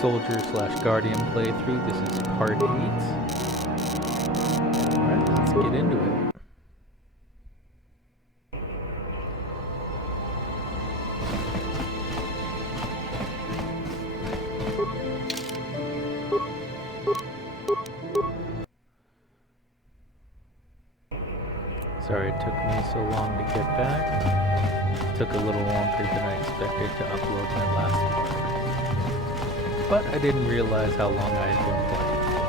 Soldier slash Guardian playthrough. This is part 8. Alright, let's get into it. Sorry it took me so long to get back. It took a little longer than I expected to upload my last part. But I didn't realize how long I had been playing for.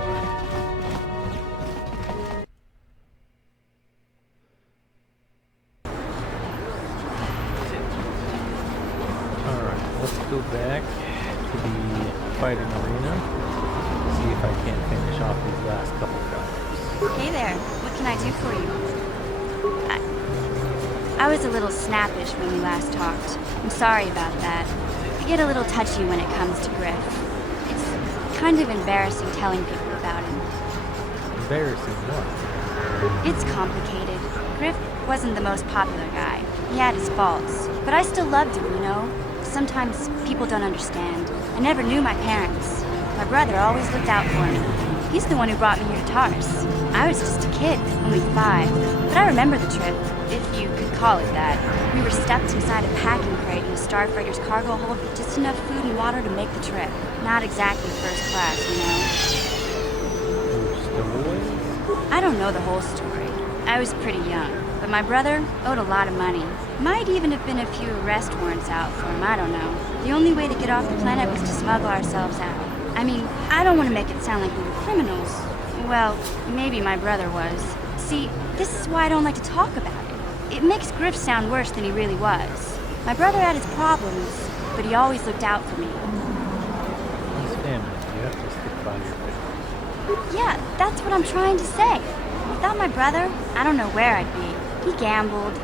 Alright, let's go back to the fighting arena. See if I can't finish off these last couple fights. Hey there, what can I do for you? I was a little snappish when we last talked. I'm sorry about that. I get a little touchy when it comes to Griff. It's kind of embarrassing telling people about him. Embarrassing what? It's complicated. Griff wasn't the most popular guy. He had his faults. But I still loved him, you know? Sometimes people don't understand. I never knew my parents. My brother always looked out for me. He's the one who brought me here to Tars. I was just a kid, only 5. But I remember the trip, if you could call it that. We were stuck inside a packing crate in a starfreighter's cargo hold with just enough food and water to make the trip. Not exactly first class, you know. I don't know the whole story. I was pretty young, but my brother owed a lot of money. Might even have been a few arrest warrants out for him, I don't know. The only way to get off the planet was to smuggle ourselves out. I mean, I don't want to make it sound like we were criminals. Well, maybe my brother was. See, this is why I don't like to talk about it. It makes Griff sound worse than he really was. My brother had his problems, but he always looked out for me. He's family. You have to stick by your family. Yeah, that's what I'm trying to say. Without my brother, I don't know where I'd be. He gambled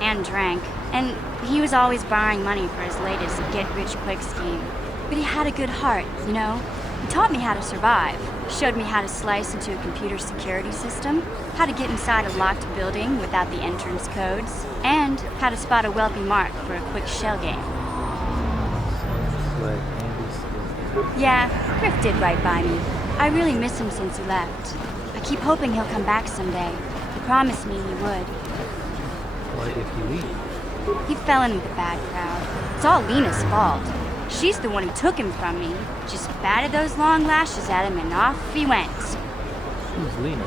and drank, and he was always borrowing money for his latest get-rich-quick scheme. But he had a good heart, you know? He taught me how to survive, showed me how to slice into a computer security system, how to get inside a locked building without the entrance codes, and how to spot a wealthy mark for a quick shell game. Sounds like Andy's still there. Yeah, Griff did right by me. I really miss him since he left. I keep hoping he'll come back someday. He promised me he would. Why did he leave? He fell in with a bad crowd. It's all Lena's fault. She's the one who took him from me. Just batted those long lashes at him and off he went. Who's Lena?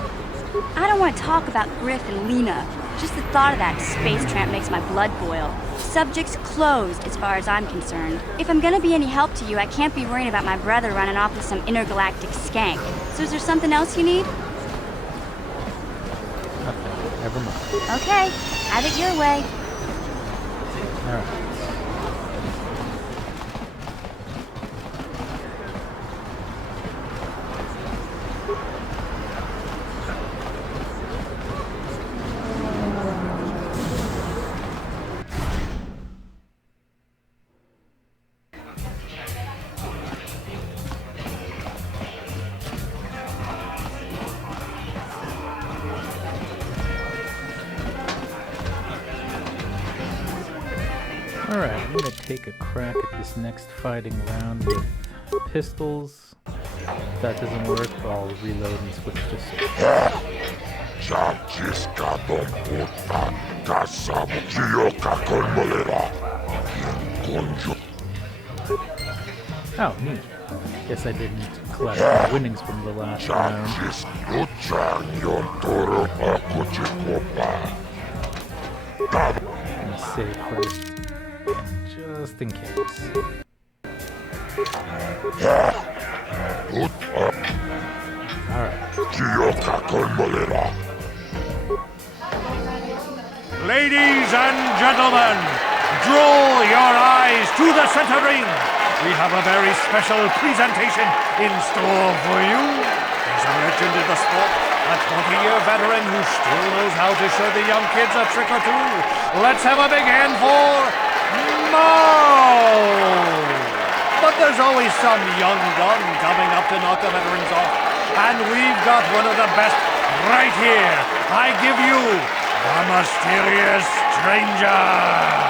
I don't want to talk about Griff and Lena. Just the thought of that space tramp makes my blood boil. Subject's closed as far as I'm concerned. If I'm gonna be any help to you, I can't be worrying about my brother running off with some intergalactic skank. So is there something else you need? Nothing. Never mind. Okay, have it your way. Alright. Alright, I'm gonna take a crack at this next fighting round with pistols. If that doesn't work, I'll reload and switch to Oh, neat. Guess I didn't collect the winnings from the last round. Let me save first. Just in case. Alright. Ladies and gentlemen, draw your eyes to the center ring. We have a very special presentation in store for you. He's a legend in the sport, a 20-year veteran who still knows how to show the young kids a trick or two. Let's have a big hand for Mo! But there's always some young gun coming up to knock the veterans off. And we've got one of the best right here. I give you the Mysterious Stranger.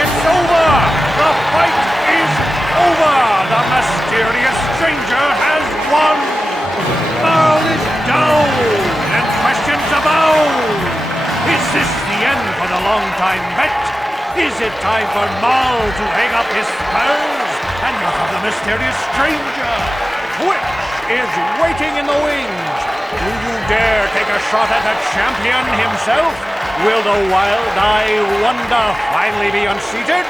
It's over! The fight is over! The mysterious stranger has won! Mal is down, and questions abound! Is this the end for the long-time vet? Is it time for Mal to hang up his spurs? And what of the mysterious stranger? Which is waiting in the wings? Do you dare take a shot at the champion himself? Will the wild-eye wonder finally be unseated?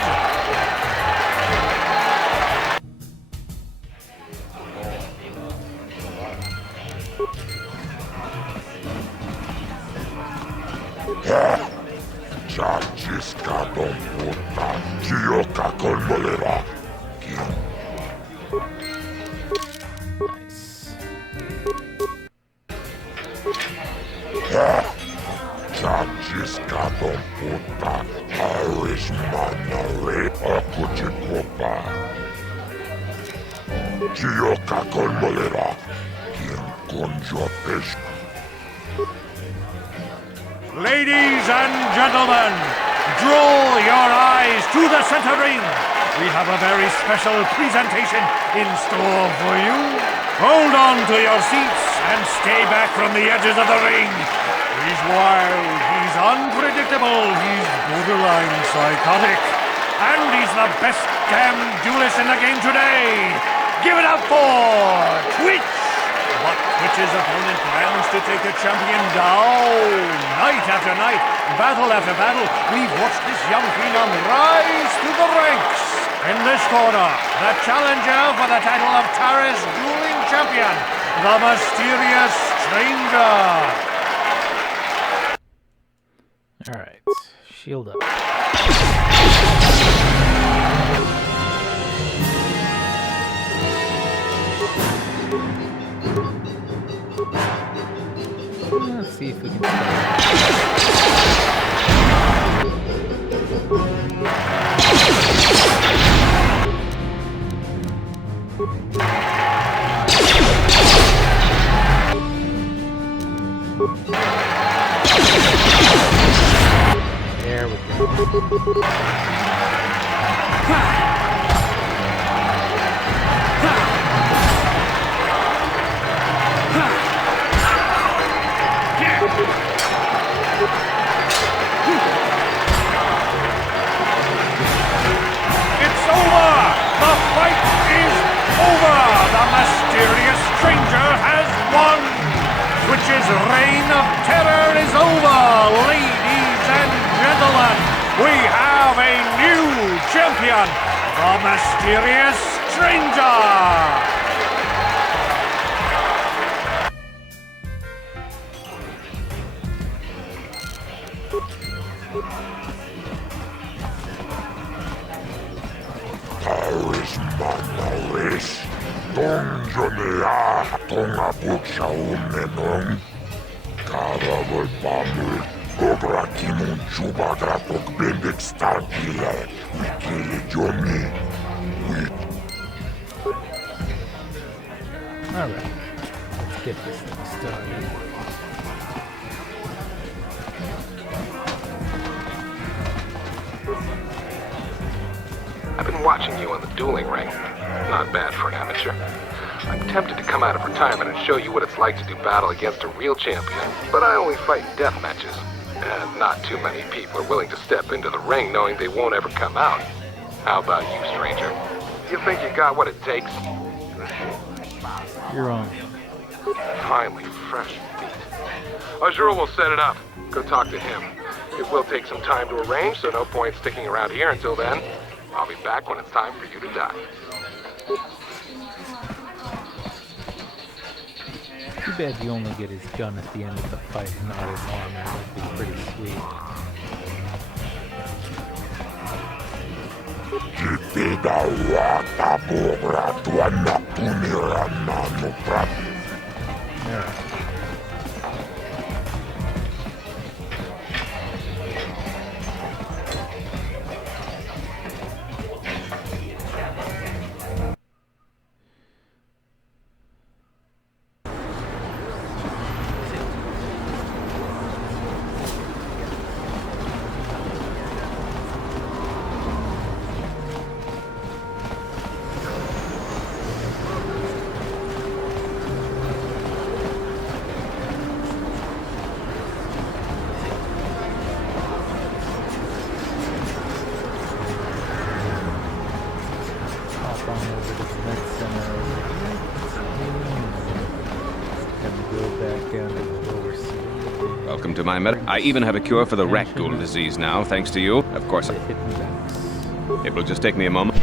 Ladies and gentlemen, draw your eyes to the center ring. We have a very special presentation in store for you. Hold on to your seats and stay back from the edges of the ring. He's wild, he's unpredictable, he's borderline psychotic. And he's the best damn duelist in the game today. Give it up for Twitch! But Twitch's opponent plans to take the champion down. Night after night, battle after battle, we've watched this young phenom rise through the ranks. In this corner, the challenger for the title of Tara's dueling champion, the mysterious stranger. Alright, shield up. Let's see if we can There we go. It's over! The fight is over! The mysterious stranger has won! Twitch's reign of terror is over, ladies and gentlemen! We have a new champion, the mysterious stranger! Alright, let's get this thing started. I've been watching you on the dueling ring. Not bad for an amateur. I'm tempted to come out of retirement and show you what it's like to do battle against a real champion, but I only fight in death matches. And not too many people are willing to step into the ring knowing they won't ever come out. How about you, stranger? You think you got what it takes? You're on. Finally, fresh meat. Azure will set it up. Go talk to him. It will take some time to arrange, so no point sticking around here until then. I'll be back when it's time for you to die. Too bad you only get his gun at the end of the fight, not his armor. That'd be pretty sweet. Alright. Hop on over to the med center over here. And go back down to the lower city. Welcome to my med. I even have a cure for the rat ghoul disease now, thanks to you. Of course, The hidden vents. it will just take me a moment.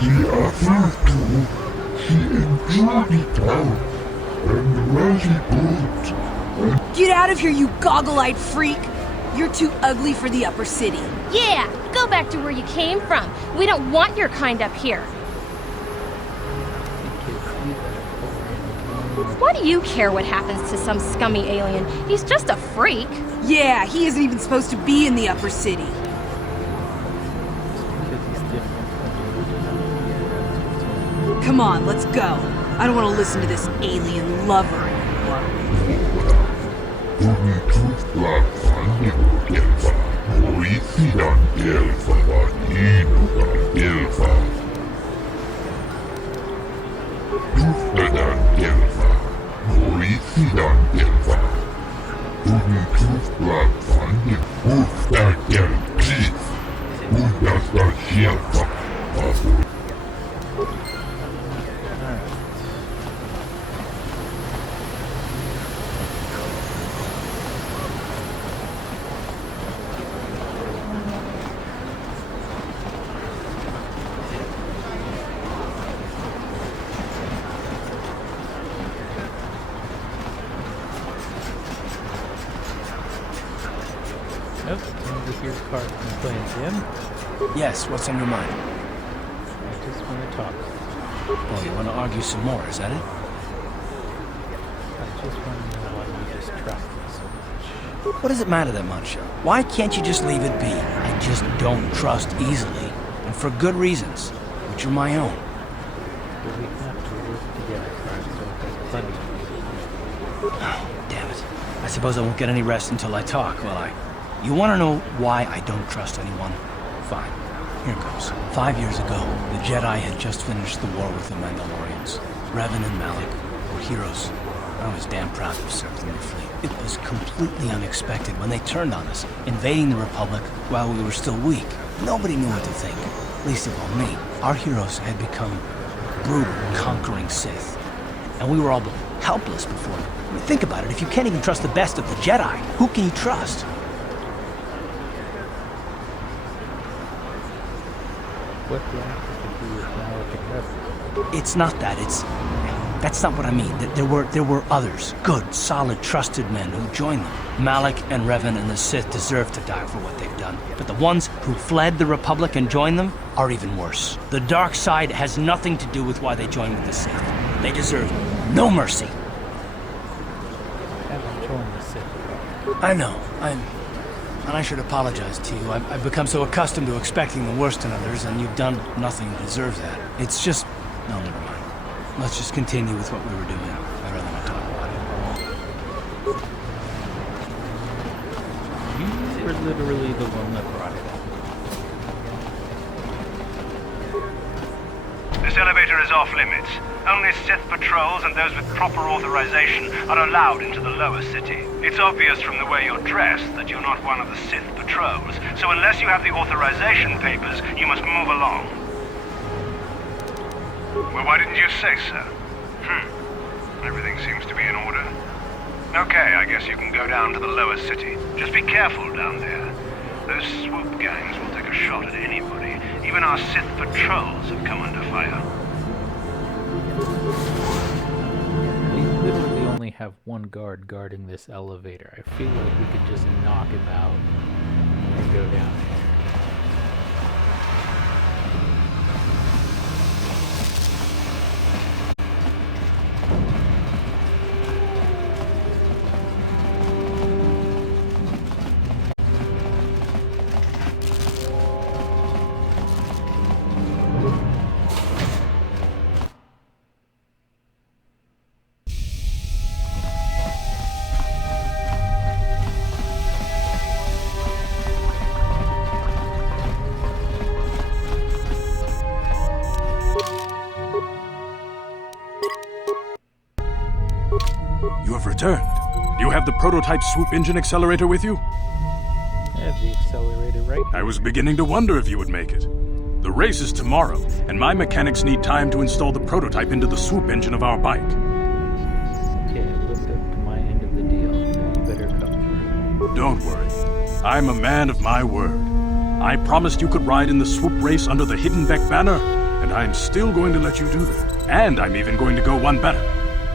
He offered to, he enjoyed it out, and very good. Get out of here, you goggle-eyed freak! You're too ugly for the upper city. Yeah, go back to where you came from. We don't want your kind up here. Why do you care what happens to some scummy alien? He's just a freak. Yeah, he isn't even supposed to be in the upper city. Come on, let's go. I don't want to listen to this alien lover anymore. Nope, time to hear Cartman playing Jim. Yes, what's on your mind? I just want to talk. Oh, you want to argue some more, is that it? I just want to know why you distrust me so much. What does it matter that much? Why can't you just leave it be? I just don't trust easily, and for good reasons, which are my own. But we have to work together, Cart, so there's plenty of reasons. Oh, damn it. I suppose I won't get any rest until I talk, will I? You want to know why I don't trust anyone? Fine. Here goes. 5 years ago, the Jedi had just finished the war with the Mandalorians. Revan and Malik were heroes. I was damn proud to have served in their fleet. It was completely unexpected when they turned on us, invading the Republic while we were still weak. Nobody knew what to think, least of all me. Our heroes had become brutal, conquering Sith, and we were all but helpless before them. I mean, think about it. If you can't even trust the best of the Jedi, who can you trust? What do I have to do with Malik and Revan? It's not that. That's not what I mean. There were others, good, solid, trusted men who joined them. Malik and Revan and the Sith deserve to die for what they've done. But the ones who fled the Republic and joined them are even worse. The dark side has nothing to do with why they joined with the Sith. They deserve no mercy. I haven't joined the Sith. I know. And I should apologize to you. I've become so accustomed to expecting the worst in others, and you've done nothing to deserve that. It's just... No, never mind. Let's just continue with what we were doing. I'd rather not talk about it. You were literally the one that brought it up. This elevator accelerator is off limits. Only Sith patrols and those with proper authorization are allowed into the lower city. It's obvious from the way you're dressed that you're not one of the Sith patrols, so unless you have the authorization papers, you must move along. Well, why didn't you say so? Everything seems to be in order. Okay, I guess you can go down to the lower city. Just be careful down there. Those swoop gangs will take a shot at anybody. Even our Sith patrols have come under fire. We literally only have one guard guarding this elevator. I feel like we could just knock him out and go down here. You have returned. Do you have the prototype swoop engine accelerator with you? I have the accelerator right here. I was beginning to wonder if you would make it. The race is tomorrow, and my mechanics need time to install the prototype into the swoop engine of our bike. Okay, I lived up to my end of the deal. You better come through. Don't worry. I'm a man of my word. I promised you could ride in the swoop race under the Hidden Beck banner, and I'm still going to let you do that. And I'm even going to go one better.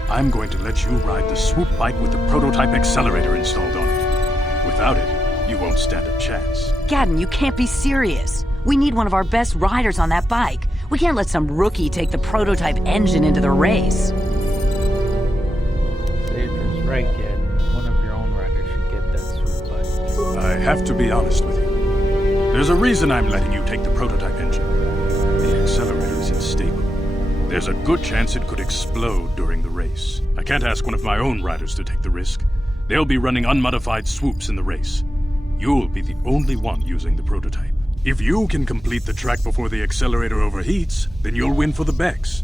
I'm going to let you ride the swoop bike with the prototype accelerator installed on it. Without it, you won't stand a chance. Gadden, you can't be serious. We need one of our best riders on that bike. We can't let some rookie take the prototype engine into the race. Sadra's right, Gadden. One of your own riders should get that swoop bike. I have to be honest with you. There's a reason I'm letting you take the prototype engine. The accelerator is unstable. There's a good chance it could explode during the race. I can't ask one of my own riders to take the risk. They'll be running unmodified swoops in the race. You'll be the only one using the prototype. If you can complete the track before the accelerator overheats, then you'll win for the Becks.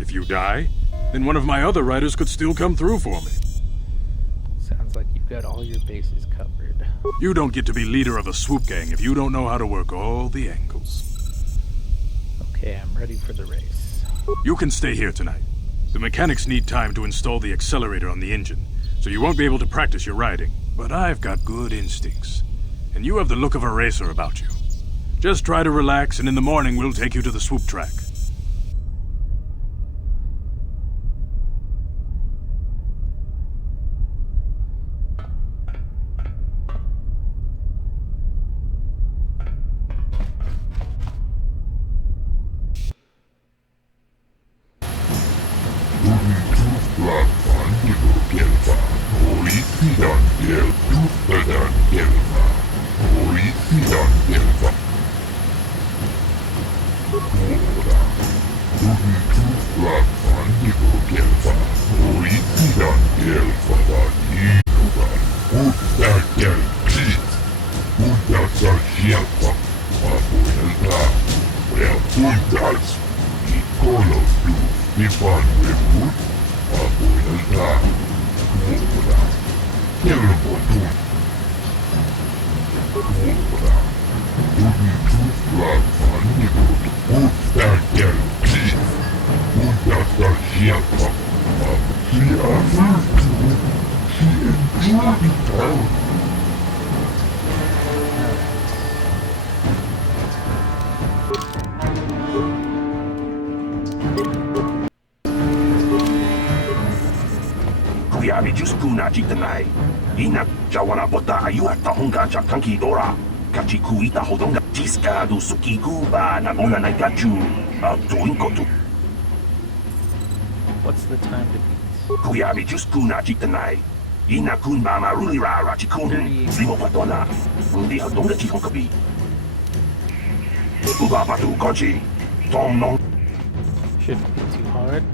If you die, then one of my other riders could still come through for me. Sounds like you've got all your bases covered. You don't get to be leader of a swoop gang if you don't know how to work all the angles. Okay, I'm ready for the race. You can stay here tonight. The mechanics need time to install the accelerator on the engine, so you won't be able to practice your riding. But I've got good instincts, and you have the look of a racer about you. Just try to relax, and in the morning we'll take you to the swoop track. What's the time to beat? Shouldn't be too hard.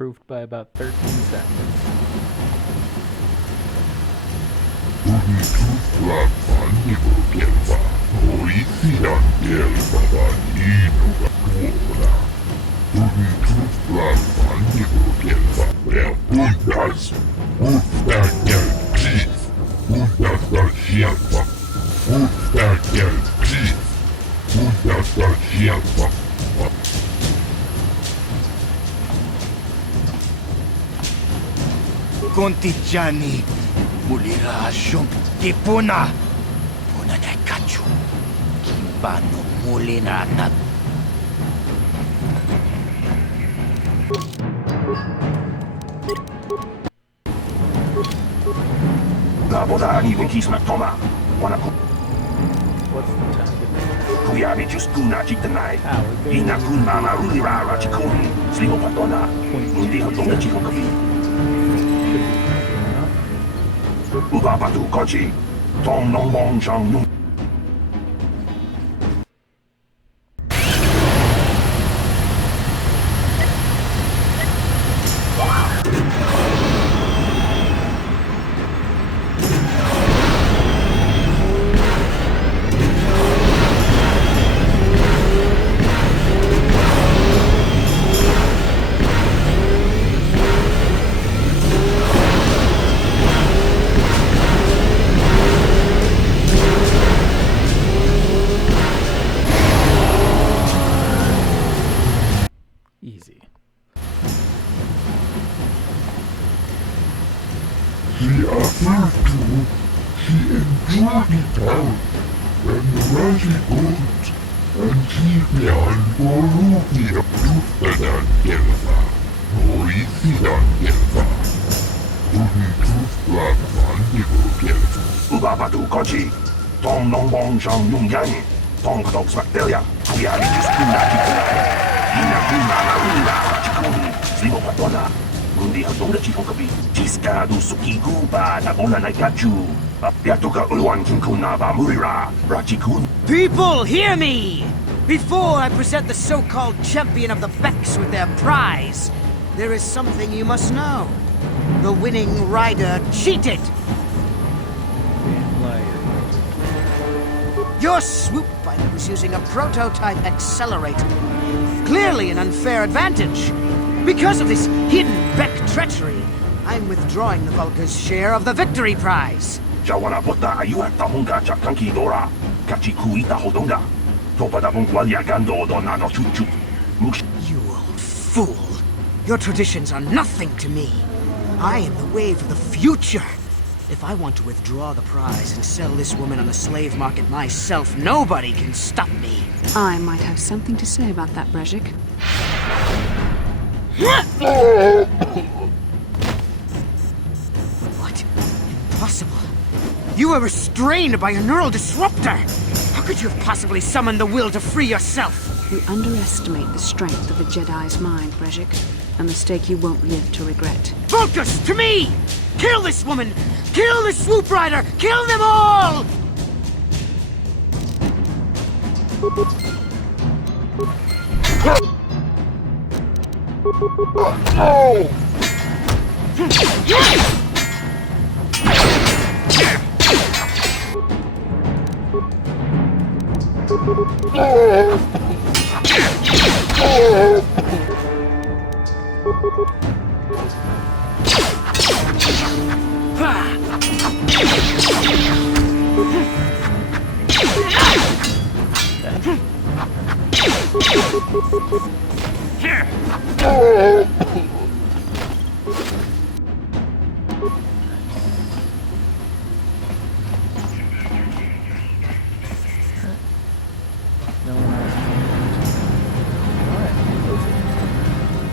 improved by about 13 seconds. Kontijani, mulira shum, kipuna, puna na kachu, kimbano mulina na. Labodani wikisma toma, wanaku. What's the time? Kuyabi juskuna chitanai, inakuna marulira rachikun, sligo patona, mundi hatonga chikokavi. Ubabatu kochi, tong nong bong chang nung. Easy. She appeared to. She enjoyed it out. And very good. And she began Bolivia. Tustadan Gelva. Norisidan Gelva. Tustlan Mandigo Gelva. Ubabatu kochi, tong nong bong chang nung yang, tong kadok spacteria, kuyabi juskuna chitanai. Inakuna marulira rachikun, sligo patona. Mundi hatonga chikokavi, chiska du sukiku ba nabona naikachu. Yatuka uluan kinkuna ba murira, rachikun. People, hear me! Before I present the so-called champion of the Becks with their prize, there is something you must know. The winning rider cheated! Your swoop bike was using a prototype accelerator. Clearly an unfair advantage. Because of this hidden Beck treachery, I'm withdrawing the Vulca's share of the victory prize. Jawana bota ayuata honga chakanki dora, kachikuita hodonga. Topada bongwalia gando dona no chuchu. You old fool. Your traditions are nothing to me. I am the wave of the future. If I want to withdraw the prize and sell this woman on the slave market myself, nobody can stop me. I might have something to say about that, Brezhik. What? Impossible. You were restrained by a neural disruptor. How could you have possibly summoned the will to free yourself? You underestimate the strength of a Jedi's mind, Brezhik. A mistake you won't live to regret. Vulcus, to me! Kill this woman! Kill the swoop rider! Kill them all!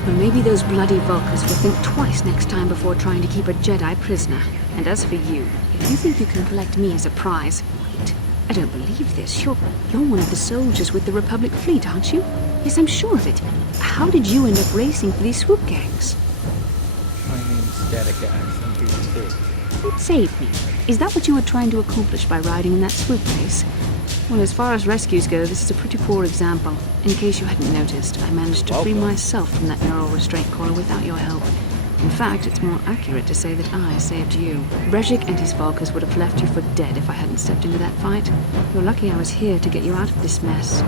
Well, maybe those bloody Vulcans will think twice next time before trying to keep a Jedi prisoner. And as for you, if you think you can collect me as a prize, wait. I don't believe this. You're one of the soldiers with the Republic fleet, aren't you? Yes, I'm sure of it. How did you end up racing for these swoop gangs? My name's Static Axe. I'm here to save. Save me. Is that what you were trying to accomplish by riding in that swoop race? Well, as far as rescues go, this is a pretty poor example. In case you hadn't noticed, I managed to free myself from that narrow restraint collar without your help. In fact, it's more accurate to say that I saved you. Brezhik and his Volkers would have left you for dead if I hadn't stepped into that fight. You're lucky I was here to get you out of this mess. I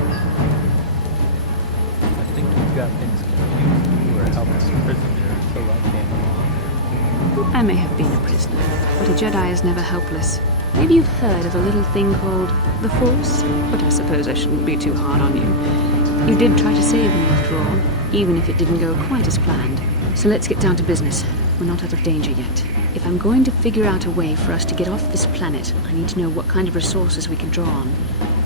think you've got things confused. You were a helpless prisoner until I came along. I may have been a prisoner, but a Jedi is never helpless. Maybe you've heard of a little thing called the Force, but I suppose I shouldn't be too hard on you. You did try to save me after all, even if it didn't go quite as planned. So let's get down to business. We're not out of danger yet. If I'm going to figure out a way for us to get off this planet, I need to know what kind of resources we can draw on.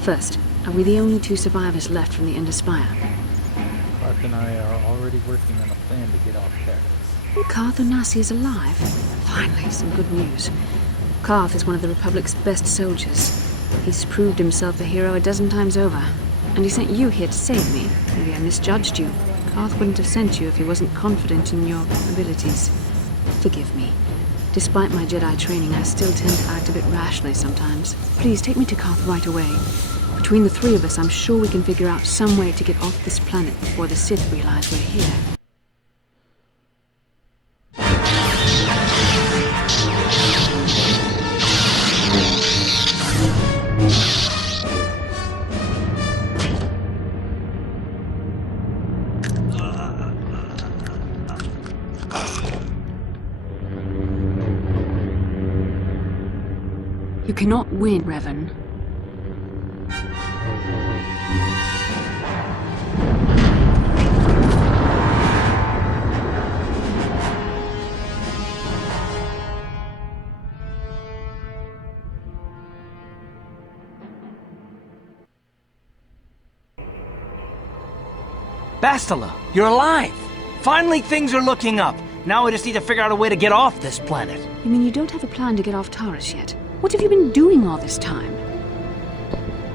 First, are we the only 2 survivors left from the Ender Spire? Clark and I are already working on a plan to get off Paris. Karth Onasi is alive. Finally, some good news. Karth is one of the Republic's best soldiers. He's proved himself a hero a dozen times over. And he sent you here to save me. Maybe I misjudged you. Karth wouldn't have sent you if he wasn't confident in your abilities. Forgive me. Despite my Jedi training, I still tend to act a bit rashly sometimes. Please take me to Karth right away. Between the 3 of us, I'm sure we can figure out some way to get off this planet before the Sith realize we're here. You cannot win, Revan. Bastila, you're alive! Finally, things are looking up. Now we just need to figure out a way to get off this planet. You mean you don't have a plan to get off Taurus yet? What have you been doing all this time?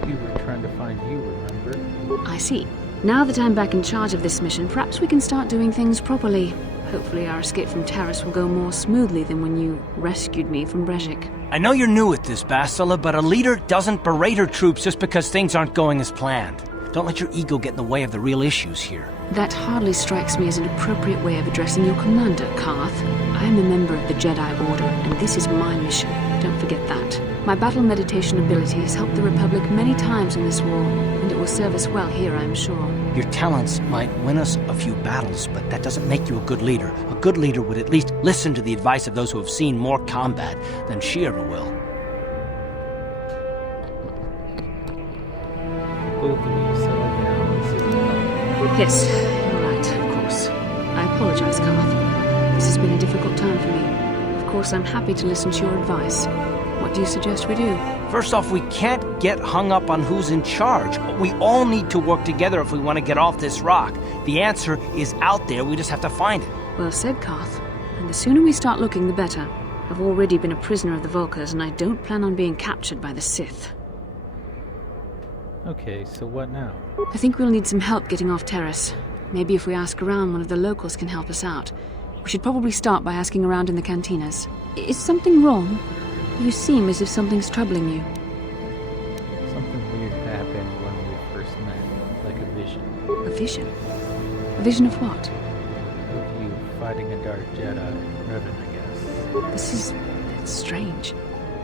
We were trying to find you, remember? I see. Now that I'm back in charge of this mission, perhaps we can start doing things properly. Hopefully our escape from Taurus will go more smoothly than when you rescued me from Brezhik. I know you're new at this, Bastila, but a leader doesn't berate her troops just because things aren't going as planned. Don't let your ego get in the way of the real issues here. That hardly strikes me as an appropriate way of addressing your commander, Karth. I am a member of the Jedi Order, and this is my mission. Don't forget that. My battle meditation ability has helped the Republic many times in this war, and it will serve us well here, I'm sure. Your talents might win us a few battles, but that doesn't make you a good leader. A good leader would at least listen to the advice of those who have seen more combat than she ever will. Both of you settle down. This is Yes, you're right, of course. I apologize, Karth. This has been a difficult time for me. Of course, I'm happy to listen to your advice. What do you suggest we do? First off, we can't get hung up on who's in charge. We all need to work together if we want to get off this rock. The answer is out there, we just have to find it. Well said, Karth. And the sooner we start looking, the better. I've already been a prisoner of the Volkers, and I don't plan on being captured by the Sith. Okay, so what now? I think we'll need some help getting off Terrace. Maybe if we ask around, one of the locals can help us out. We should probably start by asking around in the cantinas. Is something wrong? You seem as if something's troubling you. Something weird happened when we first met, like a vision. A vision? A vision of what? Of you fighting a dark Jedi, Revan, I guess. This is... it's strange.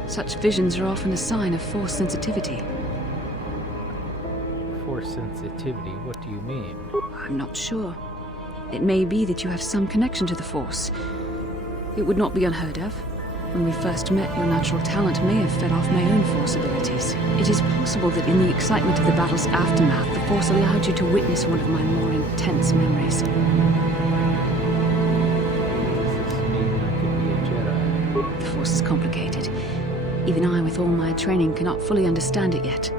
Such visions are often a sign of Force sensitivity. Force sensitivity, what do you mean? I'm not sure. It may be that you have some connection to the Force. It would not be unheard of. When we first met, your natural talent may have fed off my own Force abilities. It is possible that in the excitement of the battle's aftermath, the Force allowed you to witness one of my more intense memories. Does this mean I could be a Jedi? The Force is complicated. Even I, with all my training, cannot fully understand it yet.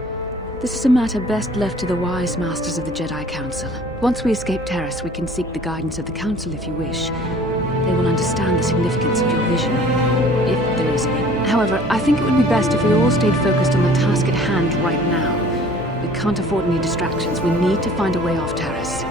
This is a matter best left to the wise masters of the Jedi Council. Once we escape Terrace, we can seek the guidance of the Council if you wish. They will understand the significance of your vision, if there is any. However, I think it would be best if we all stayed focused on the task at hand right now. We can't afford any distractions. We need to find a way off Terrace.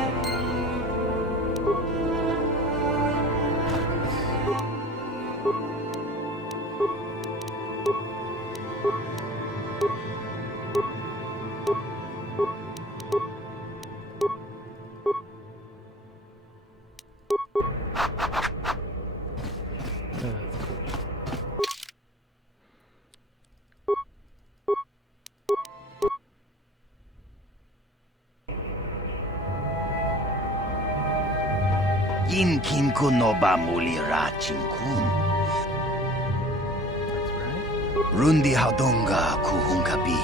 Inkin kunoba mulira chinkun. Rundi haudonga kuhunkabi.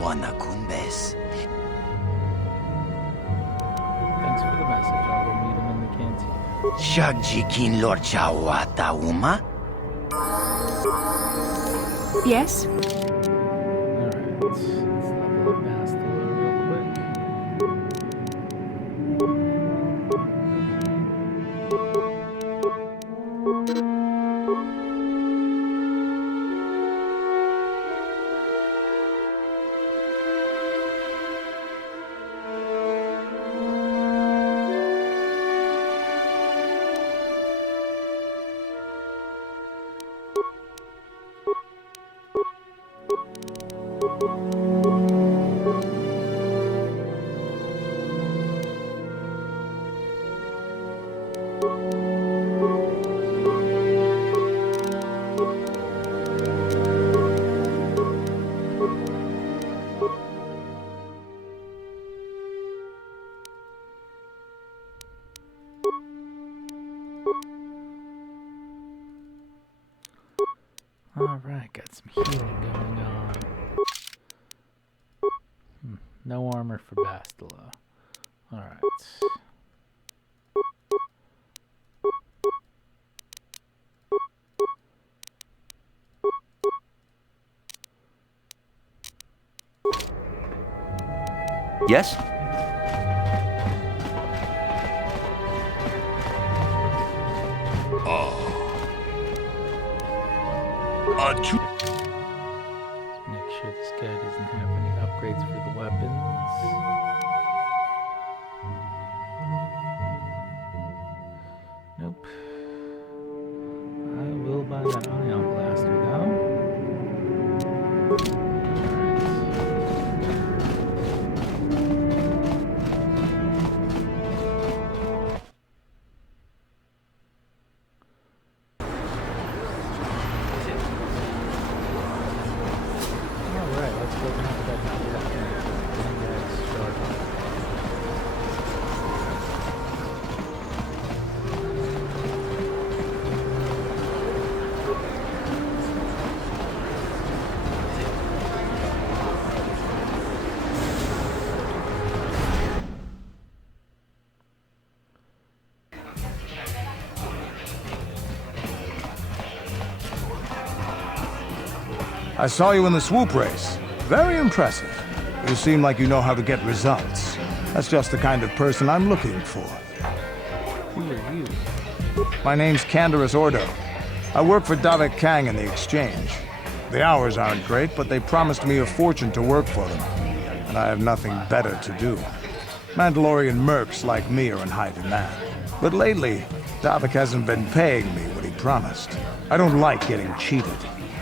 Wana kunbes. Thanks for the message. I'll go meet him in the canteen. Shagjikin lorcha wata uma? Yes? Alright, let's level up Bastila real quick. Alright, got some healing going on. No armor for Bastila. Alright. Yes? Let's make sure this guy doesn't have any upgrades for the weapons. Nope. I will buy that ion blaster though. I saw you in the swoop race. Very impressive. You seem like you know how to get results. That's just the kind of person I'm looking for. Who are you? My name's Canderous Ordo. I work for Davik Kang in the exchange. The hours aren't great, but they promised me a fortune to work for them. And I have nothing better to do. Mandalorian mercs like me are in high demand. But lately, Davik hasn't been paying me what he promised. I don't like getting cheated.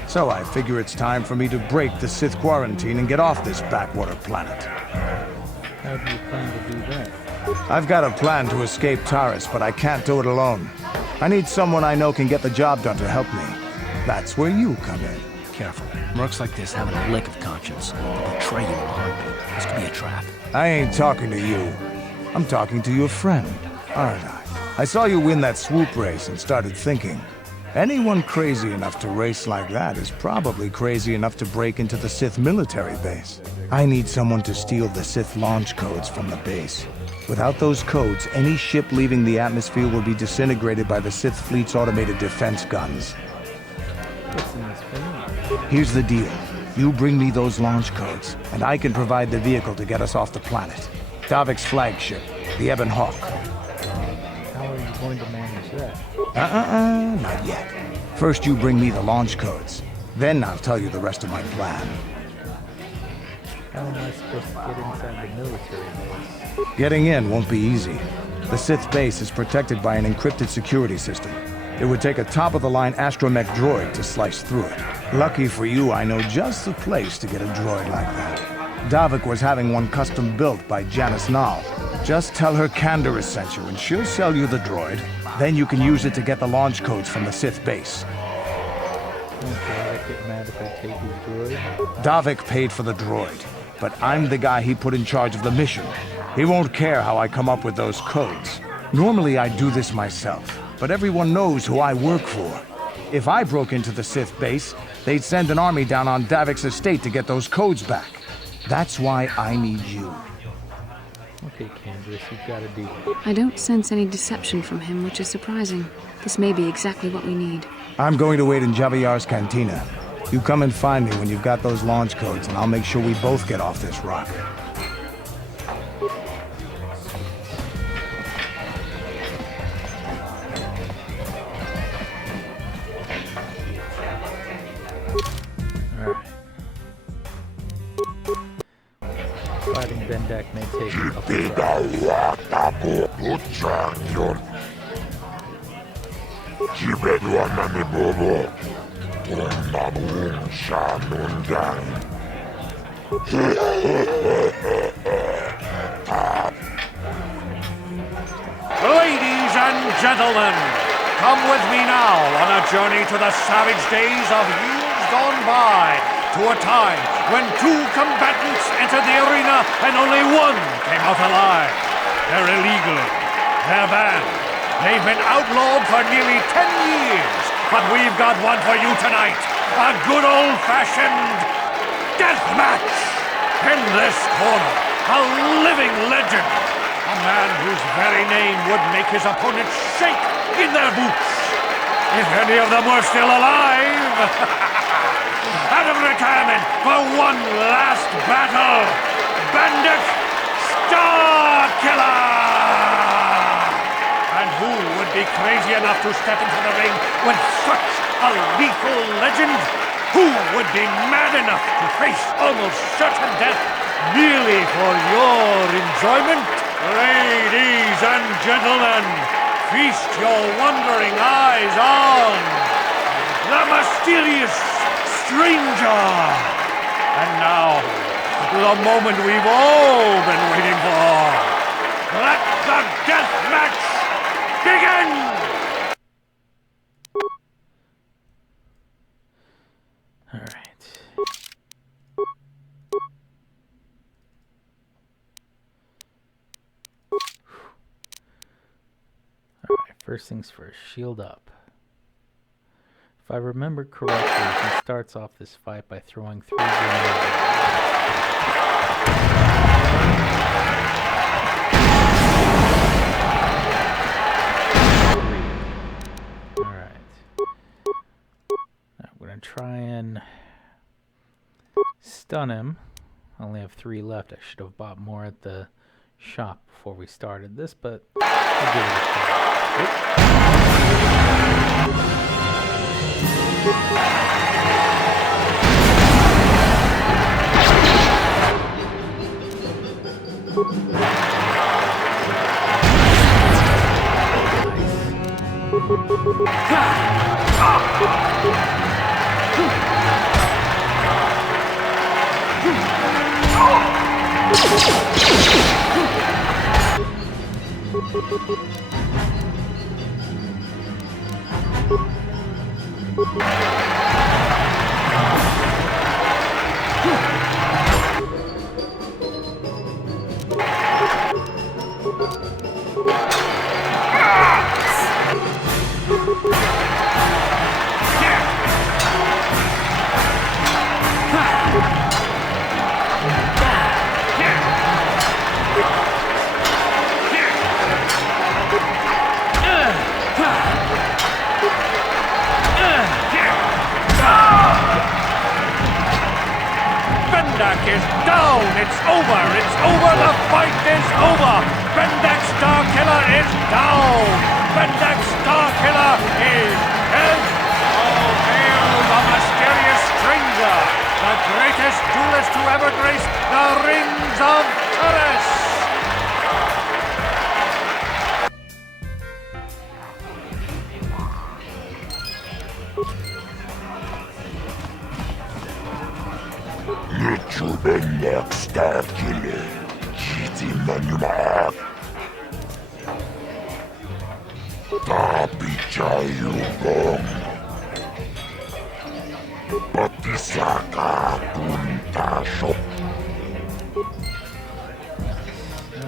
So I figure it's time for me to break the Sith quarantine and get off this backwater planet. How do you plan to do that? I've got a plan to escape Taris, but I can't do it alone. I need someone I know can get the job done to help me. That's where you come in. Careful. Mercs like this haven't a lick of conscience. They'll betray you in a heartbeat. This could be a trap. I ain't talking to you. I'm talking to your friend, aren't I? I saw you win that swoop race and started thinking. Anyone crazy enough to race like that is probably crazy enough to break into the Sith military base. I need someone to steal the Sith launch codes from the base. Without those codes, any ship leaving the atmosphere will be disintegrated by the Sith fleet's automated defense guns. What's in this for me? Here's the deal. You bring me those launch codes, and I can provide the vehicle to get us off the planet. Davik's flagship, the Ebon Hawk. How are you going to manage that? Not yet. First you bring me the launch codes. Then I'll tell you the rest of my plan. How am I supposed to get inside the military base? Getting in won't be easy. The Sith base is protected by an encrypted security system. It would take a top-of-the-line astromech droid to slice through it. Lucky for you, I know just the place to get a droid like that. Davik was having one custom built by Janice Nall. Just tell her Canderous sent you and she'll sell you the droid. Then you can use it to get the launch codes from the Sith base. Okay, I get mad if I take his droid. Davik paid for the droid, but I'm the guy he put in charge of the mission. He won't care how I come up with those codes. Normally I'd do this myself, but everyone knows who I work for. If I broke into the Sith base, they'd send an army down on Davik's estate to get those codes back. That's why I need you. Okay, Candace, you've got to do it. I don't sense any deception from him, which is surprising. This may be exactly what we need. I'm going to wait in Javier's cantina. You come and find me when you've got those launch codes, and I'll make sure we both get off this rock. Fighting Bendak may take a couple Ladies and gentlemen, come with me now on a journey to the savage days of years gone by, to a time when two combatants entered the arena and only one came out alive. They're illegal. They're banned. They've been outlawed for nearly 10 years, but we've got one for you tonight. A good old-fashioned death match. In this corner, a living legend. A man whose very name would make his opponents shake in their boots. If any of them were still alive. Out of retirement for one last battle, Bendak Starkiller! And who would be crazy enough to step into the ring with such a lethal legend? Who would be mad enough to face almost certain death merely for your enjoyment? Ladies and gentlemen, feast your wondering eyes on the mysterious stranger. And now, the moment we've all been waiting for. Let the death match begin! First things first, shield up. If I remember correctly, he starts off this fight by throwing 3 grenades. Alright. I'm going to try and stun him. I only have 3 left. I should have bought more at the shop before we started this, but I'll give it a shot. Bendak is down! It's over! It's over! The fight is over! Bendak Starkiller is down! Bendak Starkiller is dead! All hail the mysterious stranger! The greatest duelist to ever grace the rings of Taurus! Bendak Starkiller, Jiti Manumak. Tapi Chayugong. Patisaka Puntasok.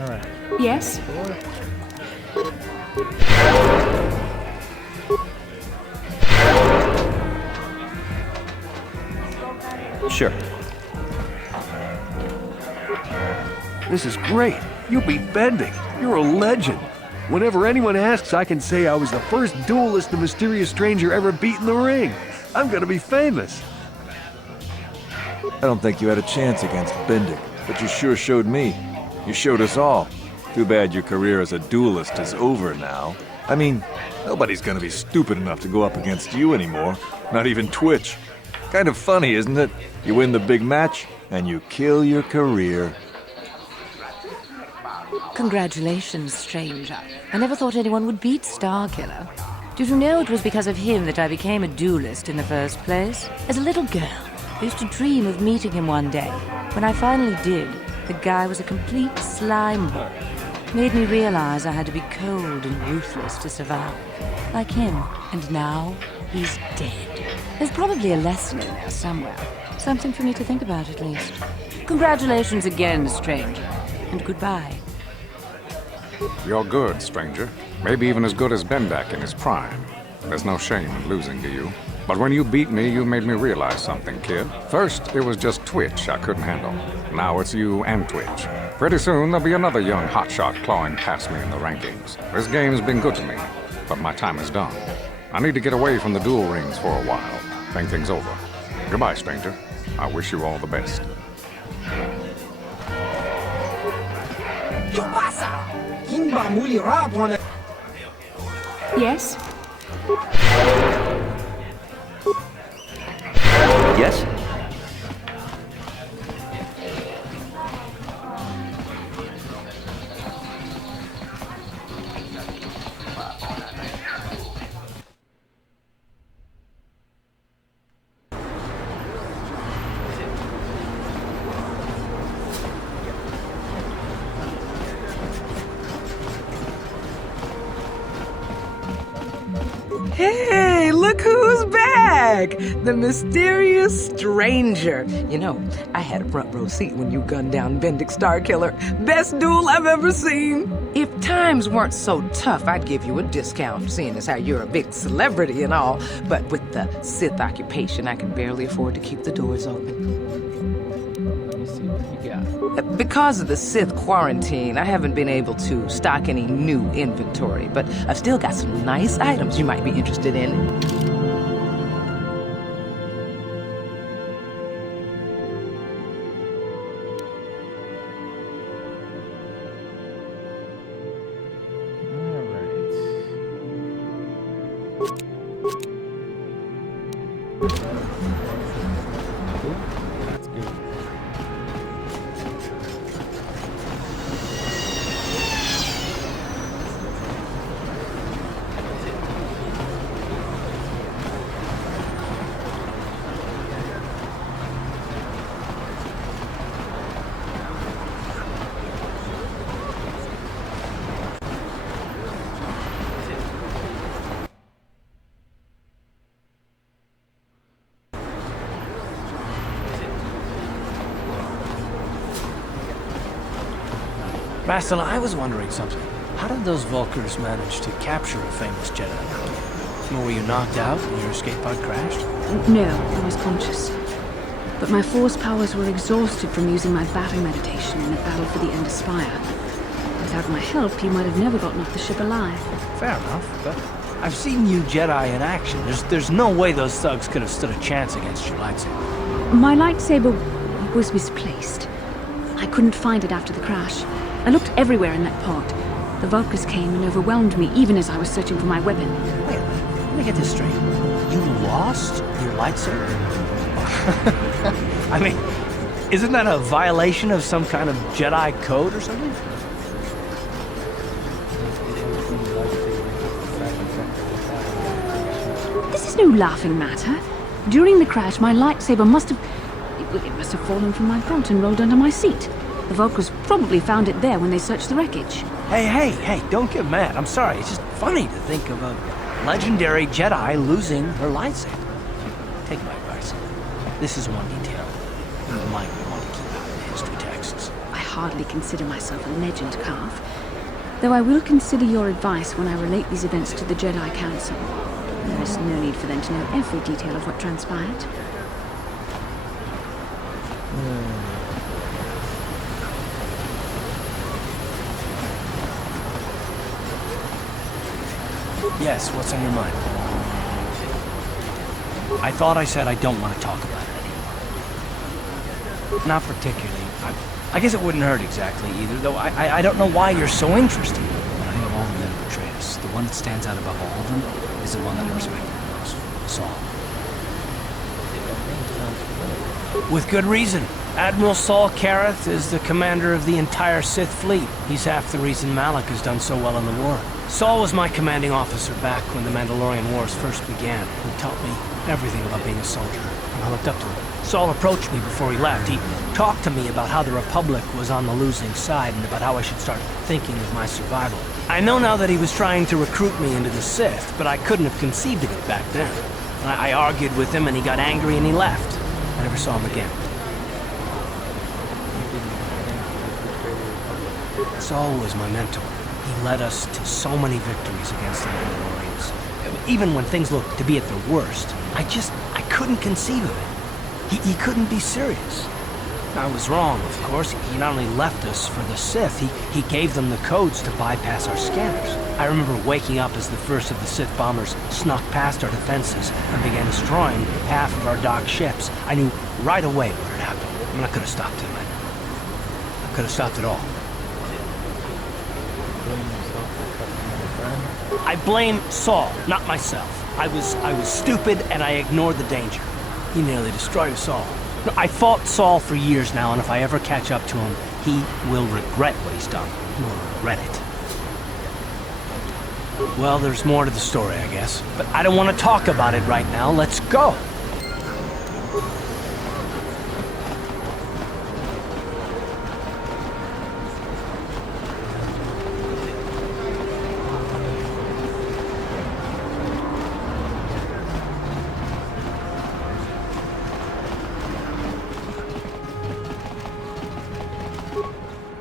Alright. Yes? Sure. This is great. You beat Bending. You're a legend. Whenever anyone asks, I can say I was the first duelist the mysterious stranger ever beat in the ring. I'm gonna be famous. I don't think you had a chance against Bending, but you sure showed me. You showed us all. Too bad your career as a duelist is over now. I mean, nobody's gonna be stupid enough to go up against you anymore. Not even Twitch. Kind of funny, isn't it? You win the big match, and you kill your career. Congratulations, stranger. I never thought anyone would beat Starkiller. Did you know it was because of him that I became a duelist in the first place? As a little girl, I used to dream of meeting him one day. When I finally did, the guy was a complete slime ball. Made me realize I had to be cold and ruthless to survive. Like him. And now, he's dead. There's probably a lesson in there somewhere. Something for me to think about, at least. Congratulations again, stranger. And goodbye. You're good, stranger. Maybe even as good as Bendak in his prime. There's no shame in losing to you. But when you beat me, you made me realize something, kid. First, it was just Twitch I couldn't handle. Now it's you and Twitch. Pretty soon, there'll be another young hotshot clawing past me in the rankings. This game's been good to me, but my time is done. I need to get away from the duel rings for a while. Think things over. Goodbye, stranger. I wish you all the best. Yes? Yes? Hey, look who's back! The mysterious stranger. You know, I had a front row seat when you gunned down Bendick Starkiller. Best duel I've ever seen. If times weren't so tough, I'd give you a discount, seeing as how you're a big celebrity and all. But with the Sith occupation, I can barely afford to keep the doors open. Because of the Sith quarantine, I haven't been able to stock any new inventory, but I've still got some nice items you might be interested in. Bastila, I was wondering something. How did those Vulkars manage to capture a famous Jedi? Were you knocked out when your escape pod crashed? No, I was conscious. But my force powers were exhausted from using my battle meditation in the battle for the Ender Spire. Without my help, you might have never gotten off the ship alive. Fair enough, but I've seen you Jedi in action. There's no way those thugs could have stood a chance against your lightsaber. My lightsaber was misplaced. I couldn't find it after the crash. I looked everywhere in that pod. The Vulkars came and overwhelmed me even as I was searching for my weapon. Wait, let me get this straight. You lost your lightsaber? I mean, isn't that a violation of some kind of Jedi code or something? This is no laughing matter. During the crash, my lightsaber must have fallen from my belt and rolled under my seat. The Vulkars probably found it there when they searched the wreckage. Hey, don't get mad. I'm sorry. It's just funny to think of a legendary Jedi losing her lightsaber. Take my advice. This is one detail you might want to keep out of the history texts. I hardly consider myself a legend, Calf. though I will consider your advice when I relate these events to the Jedi Council. There is no need for them to know every detail of what transpired. Yes, what's on your mind? I thought I said I don't want to talk about it anymore. Not particularly. I guess it wouldn't hurt exactly either, though I don't know why you're so interested. But I think of all the men who betrayed us, the one that stands out above all of them is the one that I respected the most. Saul. With good reason. Admiral Saul Karath is the commander of the entire Sith fleet. He's half the reason Malak has done so well in the war. Saul was my commanding officer back when the Mandalorian Wars first began. He taught me everything about being a soldier, and I looked up to him. Saul approached me before he left. He talked to me about how the Republic was on the losing side and about how I should start thinking of my survival. I know now that he was trying to recruit me into the Sith, but I couldn't have conceived of it back then. I argued with him and he got angry and he left. I never saw him again. Saul was my mentor. He led us to so many victories against the Mandalorians. Even when things looked to be at their worst, I couldn't conceive of it. He couldn't be serious. I was wrong, of course. He not only left us for the Sith, he gave them the codes to bypass our scanners. I remember waking up as the first of the Sith bombers snuck past our defenses and began destroying half of our docked ships. I knew right away what had happened. I mean, I could have stopped him. I could have stopped it all. I blame Saul, not myself. I was stupid and I ignored the danger. He nearly destroyed us all. I fought Saul for years now, and if I ever catch up to him, he will regret what he's done. He will regret it. Well, there's more to the story, I guess. But I don't want to talk about it right now. Let's go!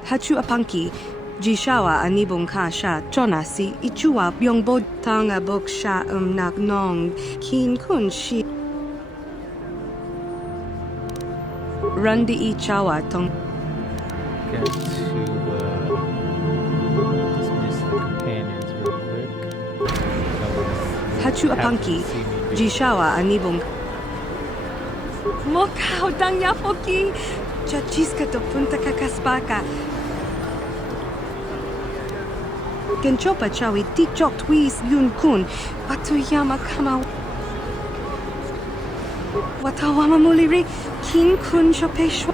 Hachu apanki, Jishawa anibong ka sha chonasi ichua byongbo tanga bok sha nak nong kin kun shi Rundi ichawa tong Get to dismiss the companions real quick. Hachu apanki, Jishawa anibong Mokao danyapoki Chachiska to punta kakaspaka Genchopa chawi tikchok twis yun kun Watuyama kama Watawama muliri kin kun shopeshwa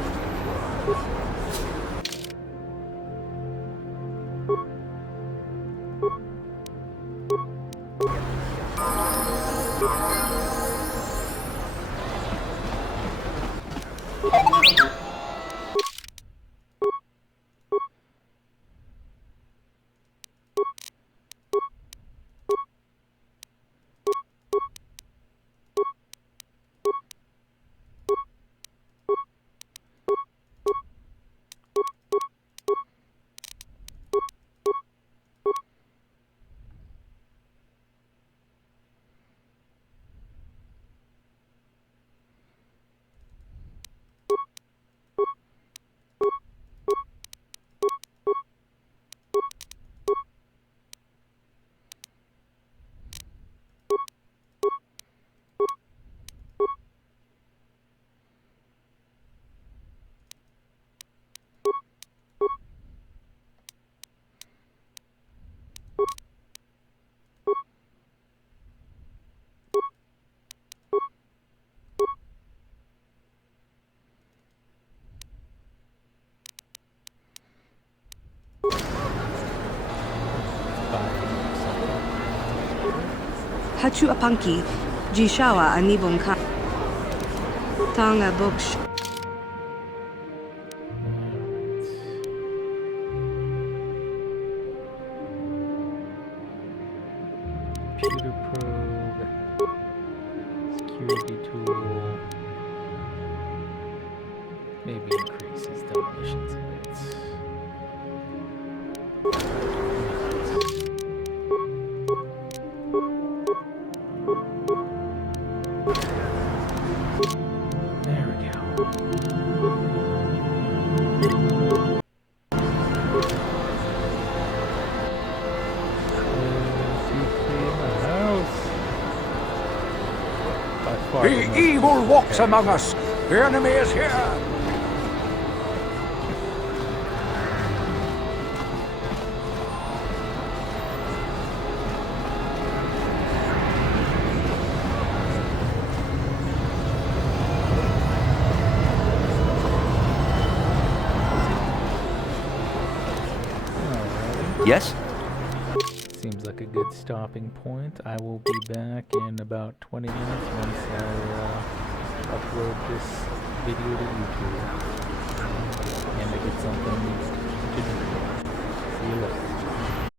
Hachu apanki, Jishawa anibong ka Tanga boksh Computer probe, security tool, maybe increases demolition hits. far, The most evil walks characters. among us. The enemy is here. Yes? Seems like a good stopping point. I will be back in about 20 minutes once I upload this video to YouTube. And I get something to do. See you later.